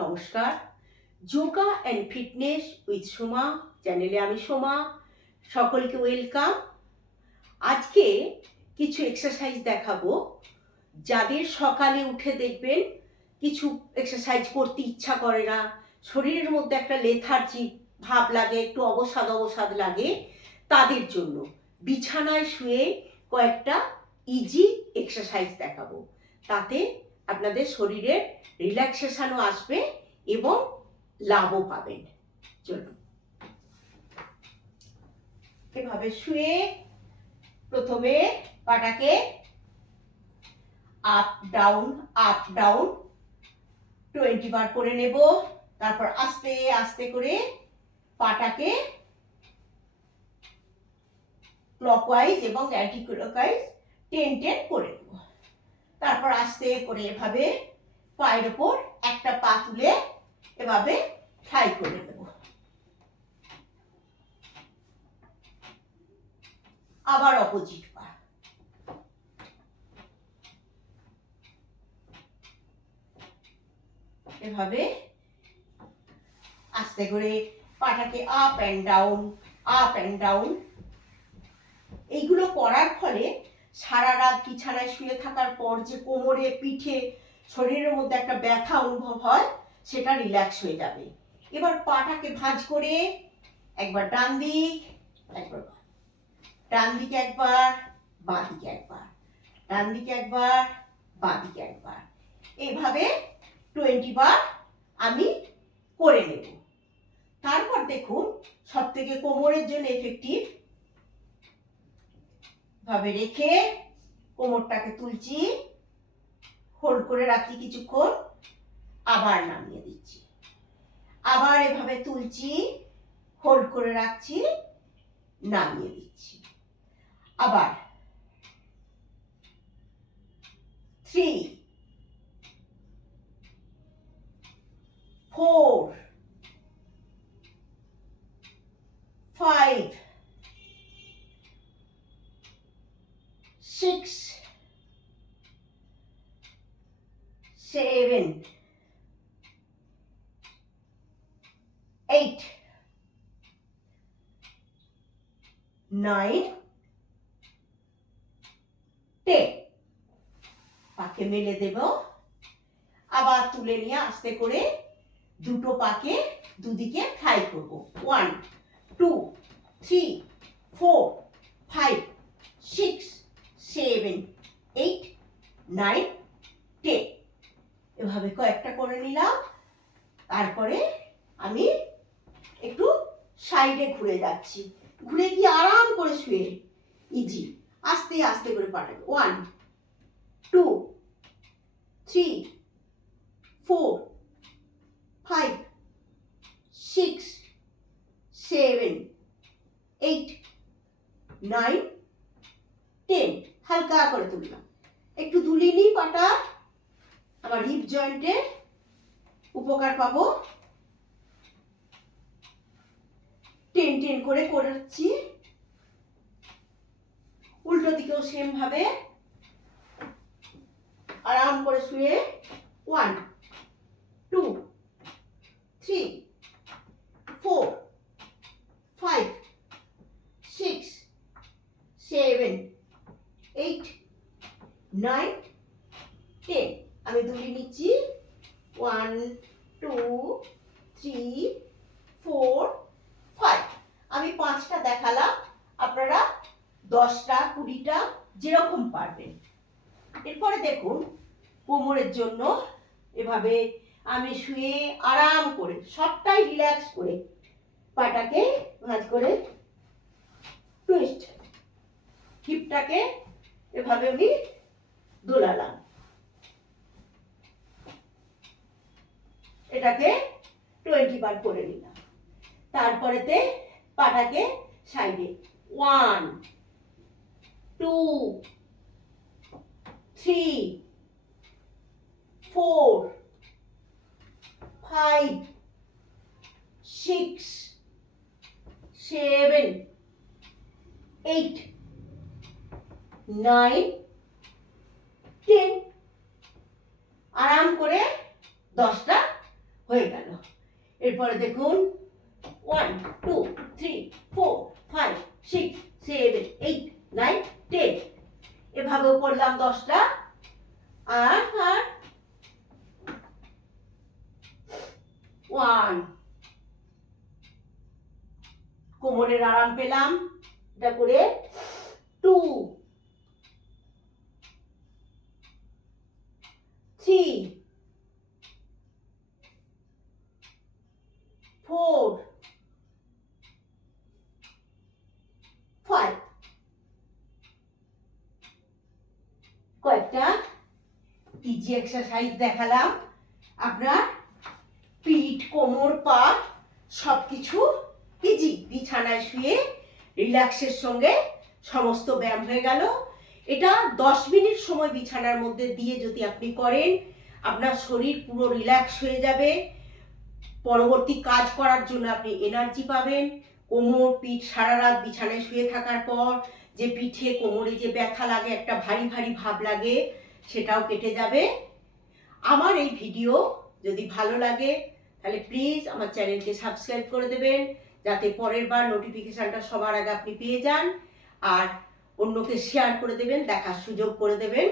নমস্কার, yoga and fitness with Soma চ্যানেলে আমি সোমা, সকলকে ওয়েলকাম। আজকে কিছু এক্সারসাইজ দেখাবো। যাদের সকালে উঠে দেখবেন কিছু এক্সারসাইজ করতে ইচ্ছা করে না, শরীরের মধ্যে একটা লেথার্জি ভাব লাগে, একটু অবসাদ লাগে, তাদের জন্য বিছানায় শুয়ে কয়েকটা ইজি এক্সারসাইজ দেখাবো। তাতে আপনাদের শরীরের রিল্যাক্সেশনও আসবে এবং লাভও পাবেন। চলুন, এভাবে শুয়ে প্রথমে পাটাকে আপ ডাউন 20 বার করে নেব। তারপর আস্তে আস্তে করে পাটাকে ক্লকওয়াইজ এবং অ্যান্টি ক্লকওয়াইজ 10 করে নেব। তারপর আস্তে করে এভাবে পায়ের ওপর একটা পা তুলে এভাবে ঠাই করে নেব। আবার অপোজিট পা, এভাবে আস্তে করে পাটাকে আপ অ্যান্ড ডাউন। এইগুলো করার ফলে সারা রাত বিছানায় শুয়ে থাকার পর যে কোমরে, পিঠে, শরীরের মধ্যে একটা ব্যথা অনুভব হয়, সেটা রিল্যাক্স হয়ে যাবে। এবার পাটাকে ভাঁজ করে একবার ডান দিক, একবার ডান দিকে একবার, বাঁ দিকে একবার, ডান দিকে একবার, বাঁ দিকে একবার, এইভাবে 20 বার আমি করে নেব। তারপর দেখুন, সব থেকে কোমরের জন্য এফেক্টিভ ভাবে রেখে কোমরটাকে তুলছি, হোল্ড করে রাখছি কিছুক্ষণ, আবার নামিয়ে দিচ্ছি, আবার এভাবে তুলছি, হোল্ড করে রাখছি, নামিয়ে দিচ্ছি, আবার 3 4 5 6 7 8 9 10। পাকে মেলে দেব, আবার তুলে নিয়ে আস্তে করে দুটো পাকে দুদিকে ঠাই করব। 1 2 3 4 5 6 7 8 9 10। এভাবে কয়েকটা করে নিলাম। তারপরে আমি একটু সাইডে ঘুরে যাচ্ছি, ঘুরে গিয়ে আরাম করে শুয়ে ইজি আস্তে আস্তে করে পাঠাবো। 1 2 3 4 5 6 7 8 9 10। হালকা করে তুললাম, একটু দুলিয়ে নিই পাটা, আমার হিপ জয়েন্টে উপকার পাবো। 10 করে করছি। উল্টো দিকেও সেম ভাবে আরাম করে শুয়ে 1 2 3 4 5 6 7 8 9 10। আমি দুলিয়ে নিচ্ছি। 1 2 3 4 5। আমি 5টা দেখালাম, আপনারা 10টা 20টা যেরকম পারবেন। এরপরে দেখুন, কোমরের জন্য এভাবে আমি শুয়ে আরাম করে সবটাই রিল্যাক্স করে পাটাকে ভাঁজ করে টুইস্ট, হিপটাকে এভাবে আমি দোলালাম, এটাকে 20 বার করে নিলাম। তারপরেতে পাটাকে সাইডে 1 2 3 4 5 6 7 8 9 10। আরাম করে 10টা হয়ে এরপরে দেখুন 1 2 3 4 5 6 7 8 9 10 এভাবেও করলাম 10টা। আর 1 কোমরের আরাম পেলাম এটা করে। 2 3 4 5 কয়েকটা ইজি এক্সারসাইজ দেখালাম। আপনার পিঠ কোমর পা সবকিছু ইজি, বিছানায় শুয়ে রিল্যাক্সের সঙ্গে সমস্ত ব্যায়াম হয়ে গেল। এটা 10 মিনিট সময় বিছানার মধ্যে দিয়ে যদি আপনি করেন, আপনার শরীর পুরো রিল্যাক্স হয়ে যাবে। পরবর্তী কাজ করার জন্য আপনি এনার্জি পাবেন। কোমর পিঠ সারা রাত বিছানায় শুয়ে থাকার পর যে পিঠে কোমরে যে ব্যথা লাগে, একটা ভারী ভারী ভাব লাগে, সেটাও কেটে যাবে। আমার এই ভিডিও যদি ভালো লাগে তাহলে প্লিজ আমার চ্যানেলকে সাবস্ক্রাইব করে দেবেন, যাতে পরের বার নোটিফিকেশানটা সবার আগে আপনি পেয়ে যান। আর অন্যকে শেয়ার করে দেবেন, দেখার সুযোগ করে দেবেন।